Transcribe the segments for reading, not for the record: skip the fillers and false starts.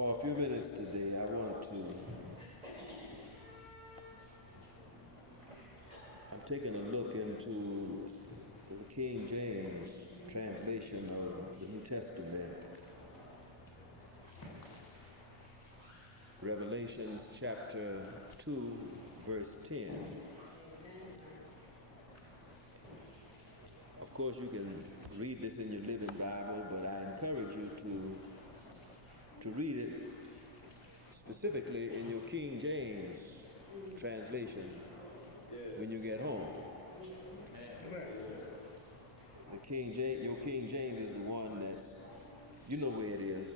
For a few minutes today, I'm taking a look into the King James translation of the New Testament. Revelations chapter 2, verse 10. Of course, you can read this in your living Bible, but I encourage you to read it specifically in your King James translation when you get home. Your King James is the one that's, you know where it is.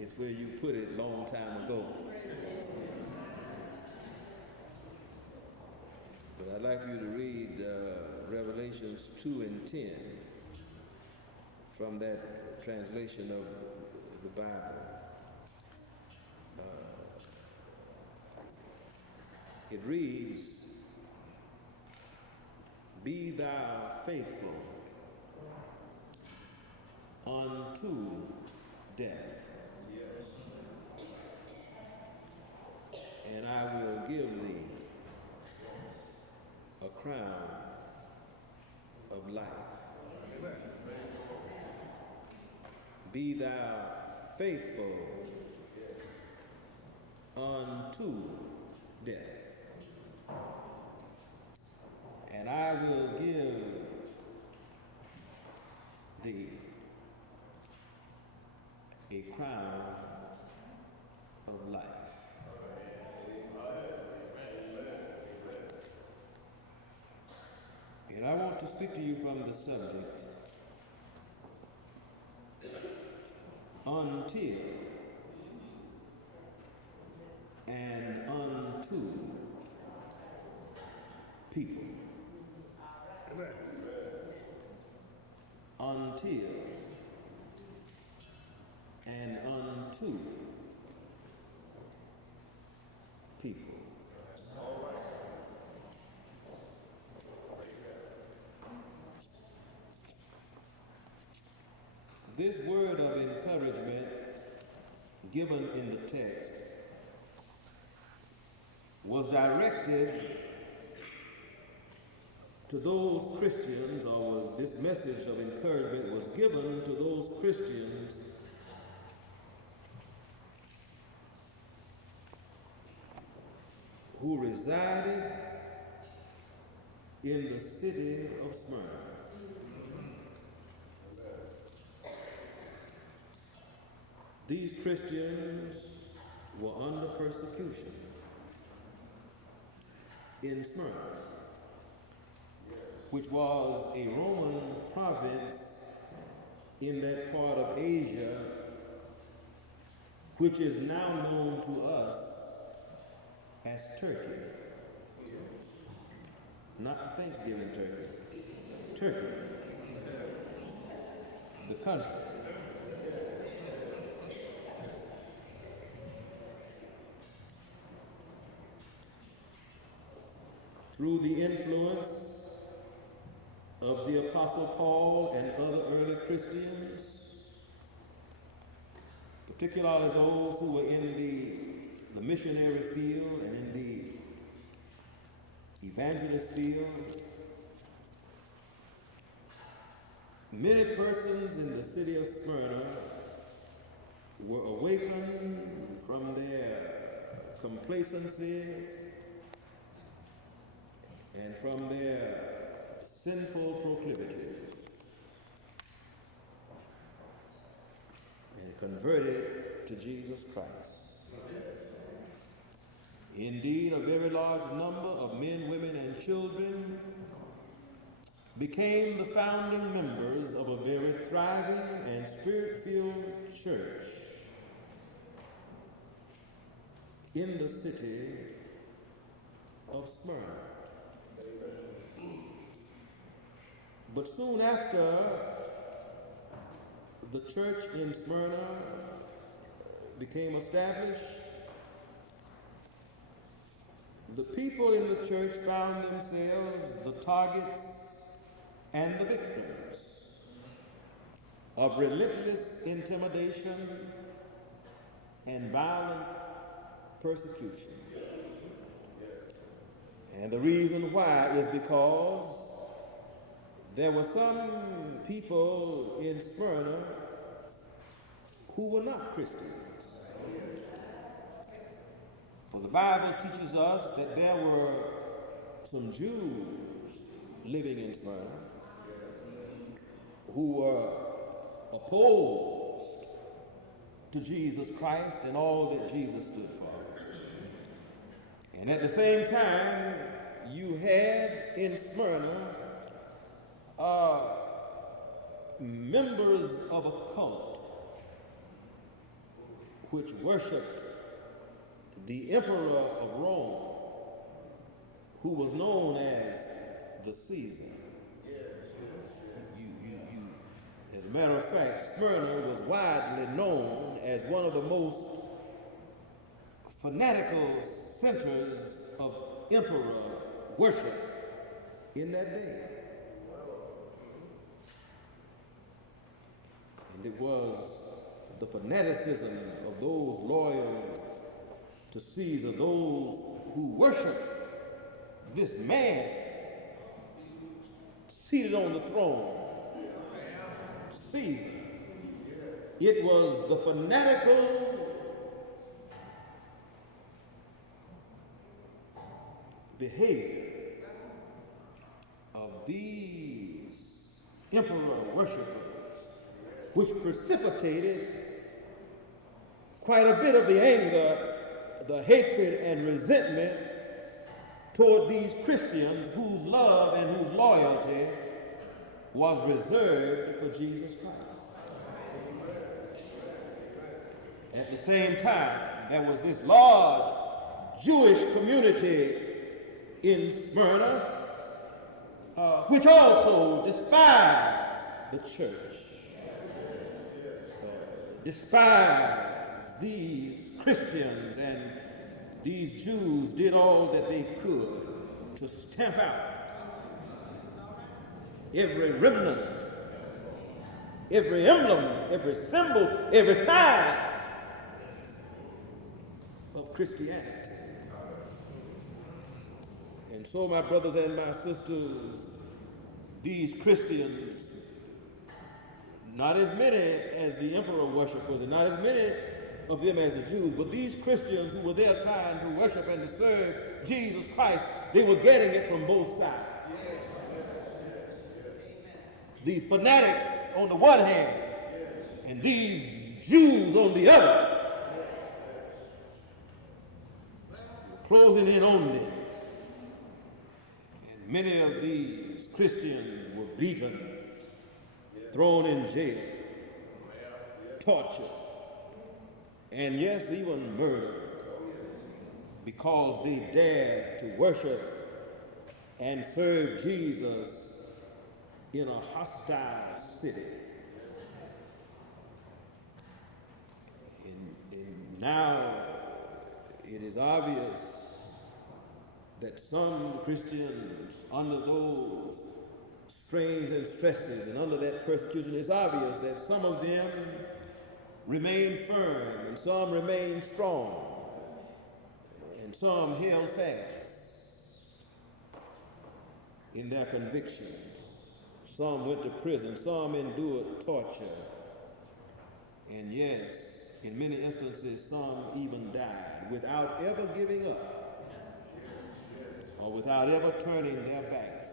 It's where you put it long time ago. But I'd like you to read Revelations 2 and 10 from that translation of the Bible. It reads, "Be thou faithful unto death, and I will give thee a crown of life." Be thou faithful unto death, and I will give thee a crown of life. And I want to speak to you from the subject, until and unto people. Until and unto people. This word of encouragement given in the text was directed to those Christians, this message of encouragement was given to those Christians who resided in the city of Smyrna. These Christians were under persecution in Smyrna, which was a Roman province in that part of Asia, which is now known to us as Turkey. Not Thanksgiving turkey. Turkey. The country. Through the influence of the Apostle Paul and other early Christians, particularly those who were in the missionary field and in the evangelist field, many persons in the city of Smyrna were awakened from their complacency and from their sinful proclivity and converted to Jesus Christ. Indeed, a very large number of men, women, and children became the founding members of a very thriving and spirit-filled church in the city of Smyrna. But soon after the church in Smyrna became established, the people in the church found themselves the targets and the victims of relentless intimidation and violent persecution. And the reason why is because there were some people in Smyrna who were not Christians. For the Bible teaches us that there were some Jews living in Smyrna who were opposed to Jesus Christ and all that Jesus stood for. And at the same time, you had in Smyrna members of a cult which worshiped the emperor of Rome, who was known as the Caesar. As a matter of fact, Smyrna was widely known as one of the most fanatical centers of emperor worship in that day. And it was the fanaticism of those loyal to Caesar, those who worshiped this man seated on the throne, Caesar. It was the fanatical behavior of these emperor worshipers which precipitated quite a bit of the anger, the hatred and resentment toward these Christians whose love and whose loyalty was reserved for Jesus Christ. At the same time, there was this large Jewish community in Smyrna which also despised the church, despised these Christians, and these Jews did all that they could to stamp out every remnant, every emblem, every symbol, every sign of Christianity. And so, my brothers and my sisters, these Christians, not as many as the emperor worshippers and not as many of them as the Jews, but these Christians who were there trying to worship and to serve Jesus Christ, they were getting it from both sides. These fanatics on the one hand and these Jews on the other, closing in on them. And many of these Christians were beaten, thrown in jail, tortured, and yes, even murdered because they dared to worship and serve Jesus in a hostile city. And now it is obvious that some Christians, under those strains and stresses and under that persecution, it's obvious that some of them remained firm and some remained strong and some held fast in their convictions. Some went to prison, some endured torture, and yes, in many instances, some even died without ever giving up or without ever turning their backs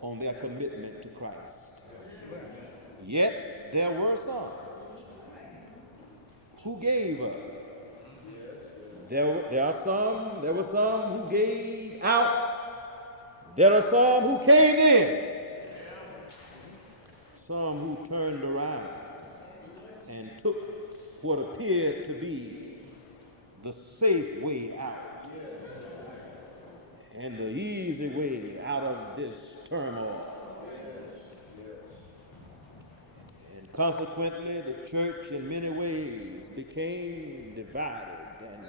on their commitment to Christ. Yet, there were some who gave up. There were some who gave out. There are some who came in. Some who turned around and took what appeared to be the safe way out and the easy way out of this turmoil. And consequently, the church in many ways became divided, and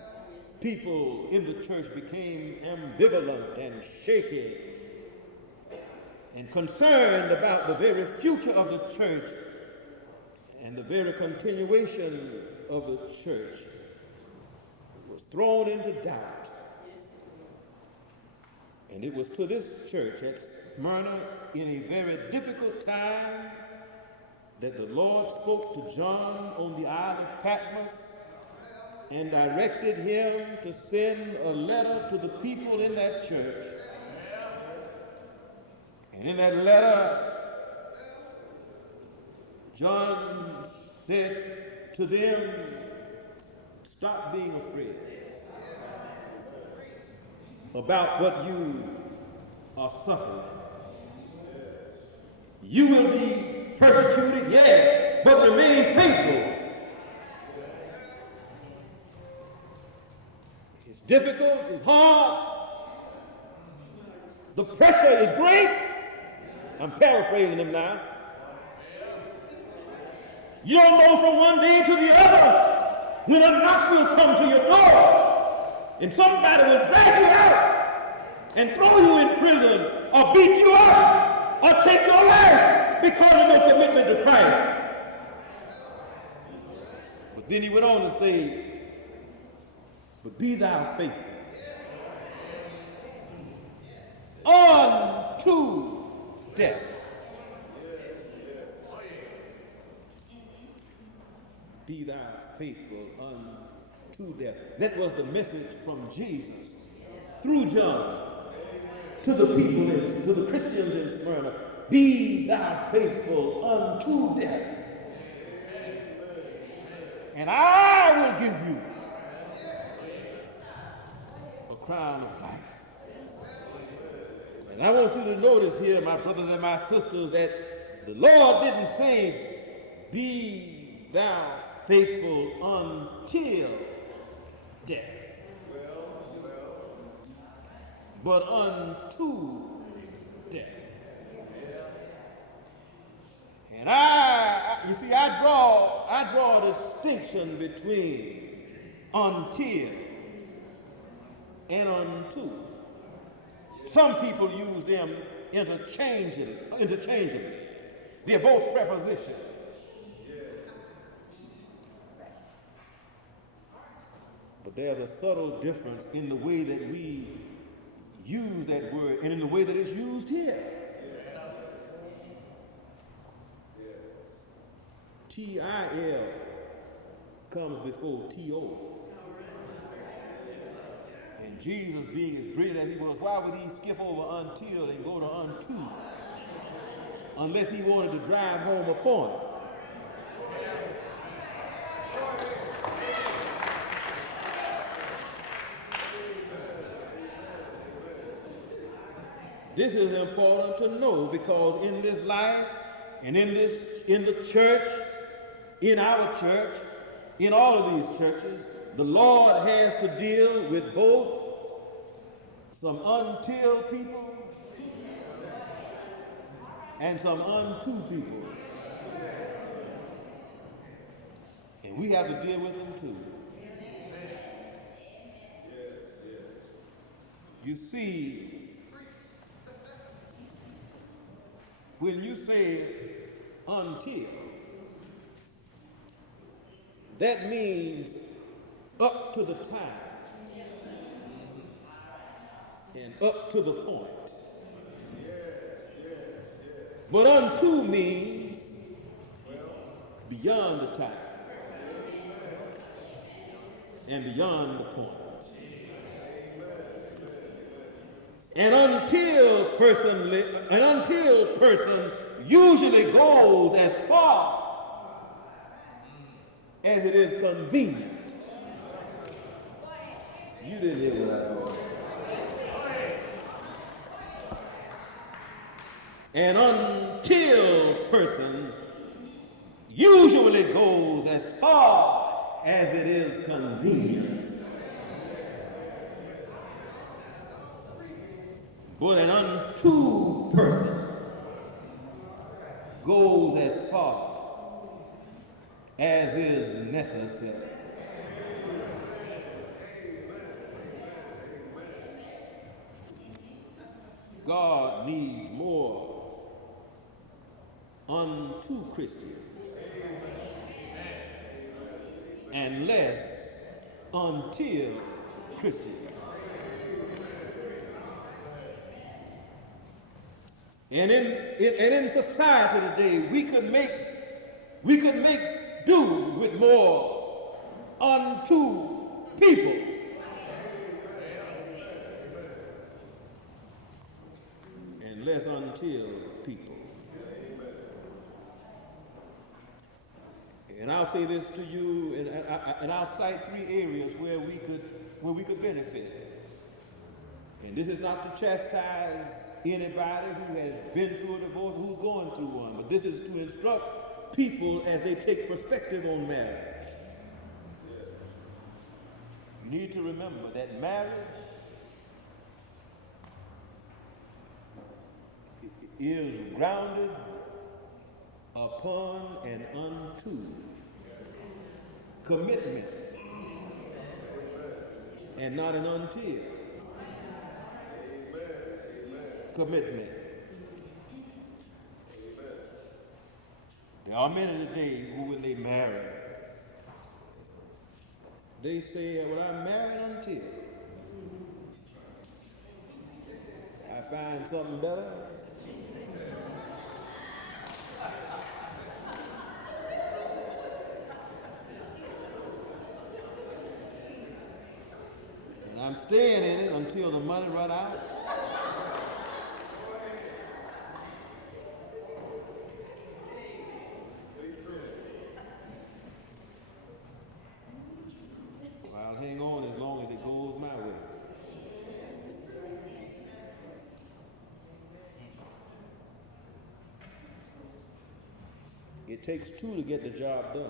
people in the church became ambivalent and shaky and concerned about the very future of the church And the very continuation of the church was thrown into doubt. And it was to this church at Smyrna in a very difficult time that the Lord spoke to John on the island of Patmos and directed him to send a letter to the people in that church. And in that letter, John said to them, stop being afraid about what you are suffering. You will be persecuted, yes, but remain faithful. It's difficult, it's hard, the pressure is great. I'm paraphrasing him now. You don't know from one day to the other when a knock will come to your door and somebody will drag you out and throw you in prison or beat you up or take your life because of your commitment to Christ. But then he went on to say, but be thou faithful unto death. Be thou faithful unto death. That was the message from Jesus through John to the people, to the Christians in Smyrna. Be thou faithful unto death, and I will give you a crown of life. And I want you to notice here, my brothers and my sisters, that the Lord didn't say, be thou faithful until death, but unto death. And you see, I draw a distinction between until and unto. Some people use them interchangeably. They're both prepositions. But there's a subtle difference in the way that we use that word and in the way that it's used here. T-I-L comes before T-O. And Jesus, being as brilliant as he was, why would he skip over until and go to unto? Unless he wanted to drive home a point. This is important to know because in this life and in the church, in our church, in all of these churches, the Lord has to deal with both some until people and some unto people. And we have to deal with them too. You see, when you say until, that means up to the time and up to the point. But unto means beyond the time and beyond the point. An until person usually goes as far as it is convenient. You didn't hear what I said. An until person usually goes as far as it is convenient. But an unto person goes as far as is necessary. God needs more unto Christians unless until Christians. And in society today, we could make do with more unto people and less until people. And I'll say this to you, and I'll cite 3 areas where we could benefit. And this is not to chastise anybody who has been through a divorce or who's going through one, but this is to instruct people as they take perspective on marriage. You need to remember that marriage is grounded upon and unto commitment and not an until. Commitment. There are many today who, when they marry, they say, well, I'm married until I find something better. And I'm staying in it until the money run out. Hang on as long as it goes my way. It takes 2 to get the job done.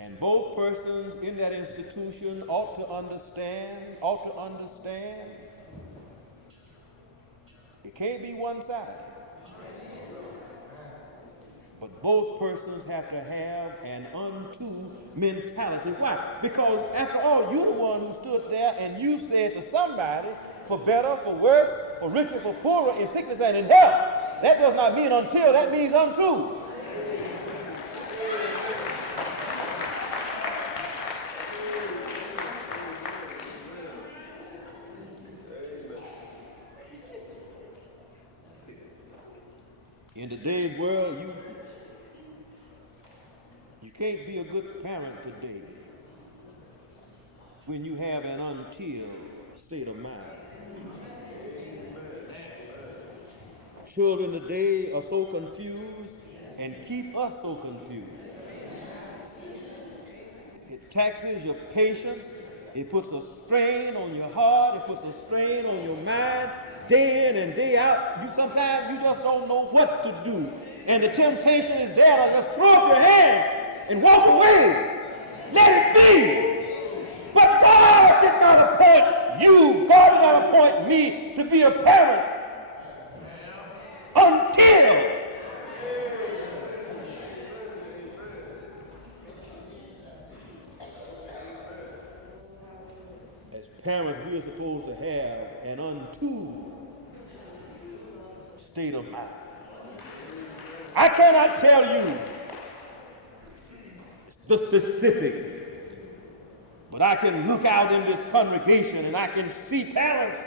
And both persons in that institution ought to understand, it can't be one-sided. But both persons have to have an unto mentality. Why? Because after all, you're the one who stood there and you said to somebody, for better, for worse, for richer, for poorer, in sickness and in health. That does not mean until, that means unto. In today's world, you can't be a good parent today when you have an until state of mind. Children today are so confused and keep us so confused. It taxes your patience. It puts a strain on your heart. It puts a strain on your mind. Day in and day out, sometimes you just don't know what to do. And the temptation is there to just throw up your hands and walk away. Let it be. But God did not appoint you. God did not appoint me to be a parent until as parents we are supposed to have an unto state of mind. I cannot tell you the specifics, but I can look out in this congregation and I can see parents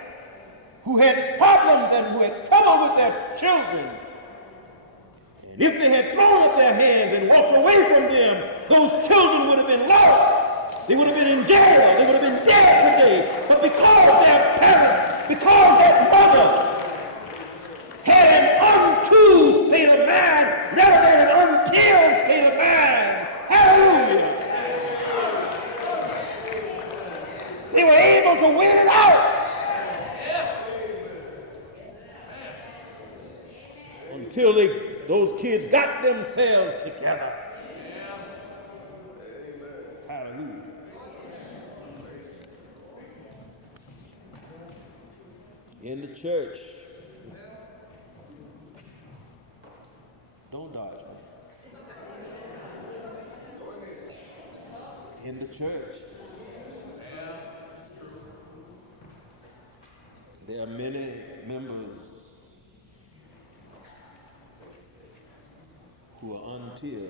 who had problems and who had trouble with their children. And if they had thrown up their hands and walked away from them, those children would have been lost. They would have been in jail. They would have been dead today. But because their parents, because that mother had an unto state of mind rather than an until state of mind. Hallelujah. They were able to win it out. Until those kids got themselves together. Hallelujah. In the church, don't dodge me. In the church, there are many members who are until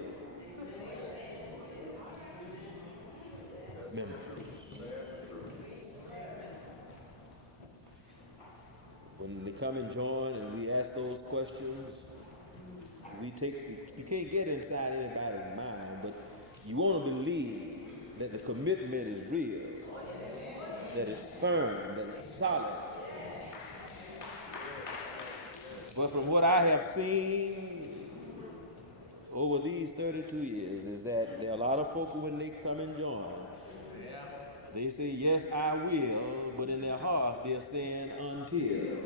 members. When they come and join and we ask those questions, you can't get inside anybody's mind, but you want to believe that the commitment is real, that it's firm, that it's solid. But from what I have seen over these 32 years is that there are a lot of folk who, when they come and join, they say, yes, I will, but in their hearts they're saying, until.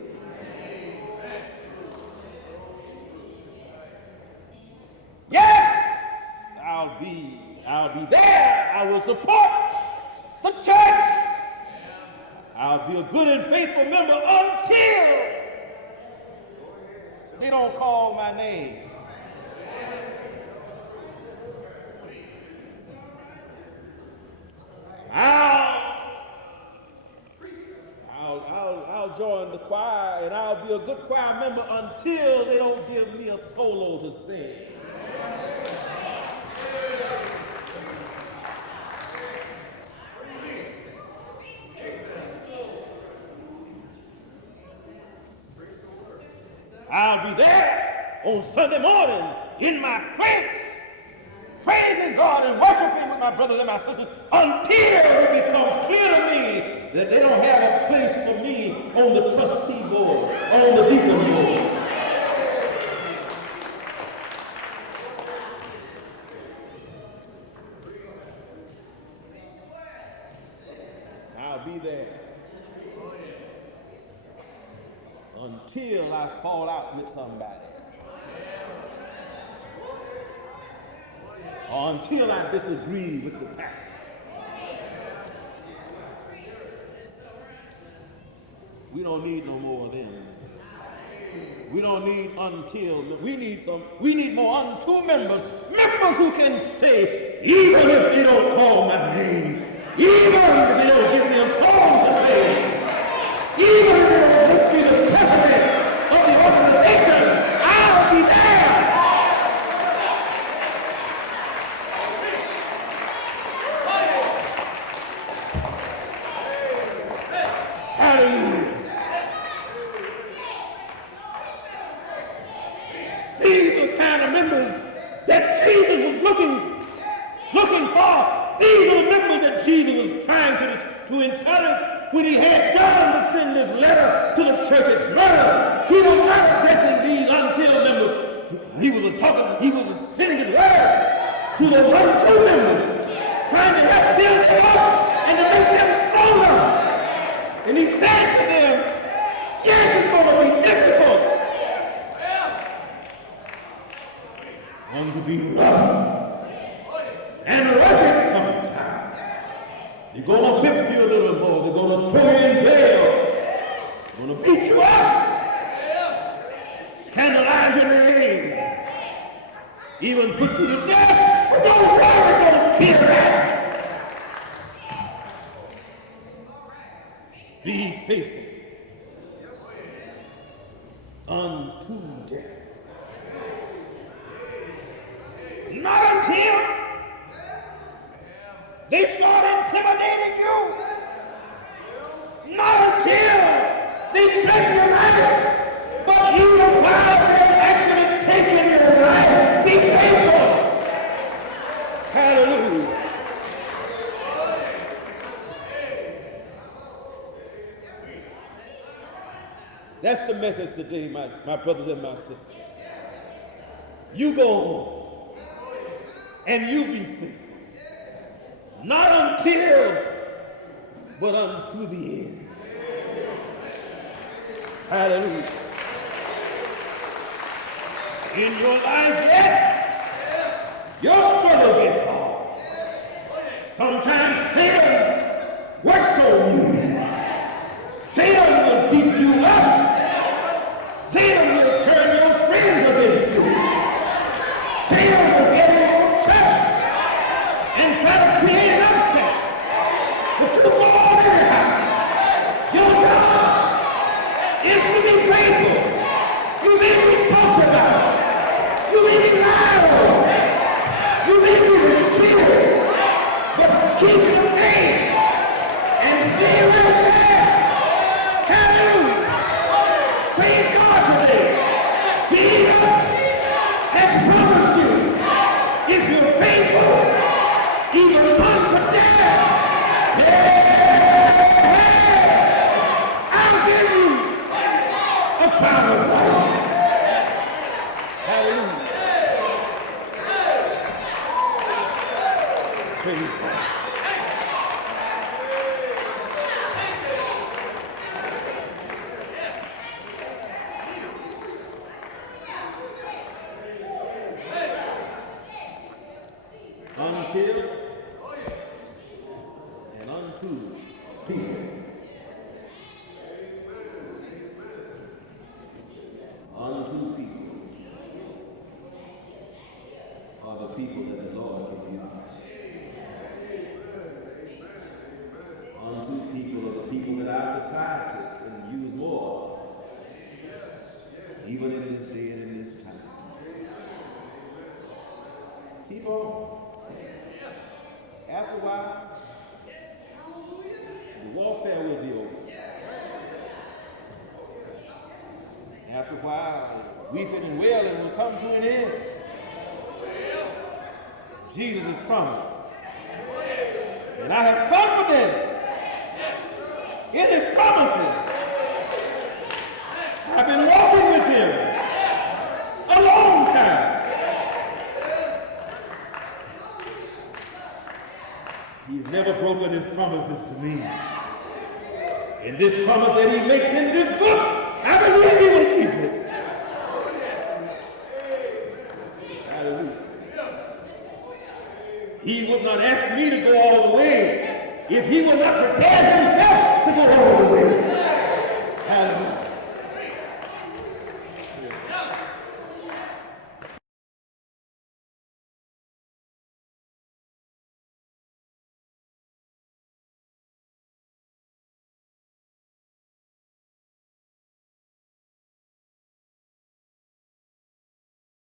Yes, I'll be there. I will support the church. I'll be a good and faithful member until they don't call my name. I'll join the choir and I'll be a good choir member until they don't give me a solo to sing. I'll be there on Sunday morning in my place, praising God and worshiping with my brothers and my sisters until it becomes clear to me that they don't have a place for me on the trustee board, on the deacon board. I'll be there until I fall out with somebody. Or until I disagree with the pastor. We don't need no more of them. We don't need until. We need more unto members. Members who can say, even if they don't call my name, even if they don't give me a song to sing, even if they don't make me the president of the organization, I'll be there. Hallelujah. These are the kind of members that Jesus was looking for. These are the members that Jesus was trying to encourage when he had John to send this letter to the church at Smyrna. He was not addressing these until members. He was sending his word to those unto members, trying to help build them up and to make them stronger. And he said to them, yes, it's going to be difficult. It's going to be rough and rugged sometimes. They're going to whip you a little more. They're going to throw you in jail. They're going to beat you up. Scandalize your name. Even put you to death. But don't worry, don't fear that. Be faithful unto death. Not until they start intimidating you. Not until they threaten your life. But even while they're actually taking your life, be faithful. Hallelujah. That's the message today, my brothers and my sisters. You go home and you be faithful. Not until, but unto the end. Hallelujah. In your life, yes, your struggle gets hard. Sometimes Satan works on you. Satan will beat you up. Satan will turn your friends against you. Satan will get in your church and try to create an upset. But you go on anyhow. Your job is to be faithful. You may be talked about. You may be lied on. You may be mistreated. But keep the faith. God today. Jesus has promised you, if you're faithful, even unto death, I'll give you a crown of life. Hallelujah. Praise God. Until and unto people. Unto people are the people that the Lord can use. Unto people are the people that our society can use more, even in this day and in this time. Keep on. After a while, the warfare will be over. After a while, weeping and wailing will come to an end. Jesus has promised. And I have confidence in his promises. I've been walking with him a long time. He's never broken his promises to me. And this promise that he makes in this book, I believe he will keep it. Hallelujah. He would not ask me to go all the way if he would not prepare himself to go all the way.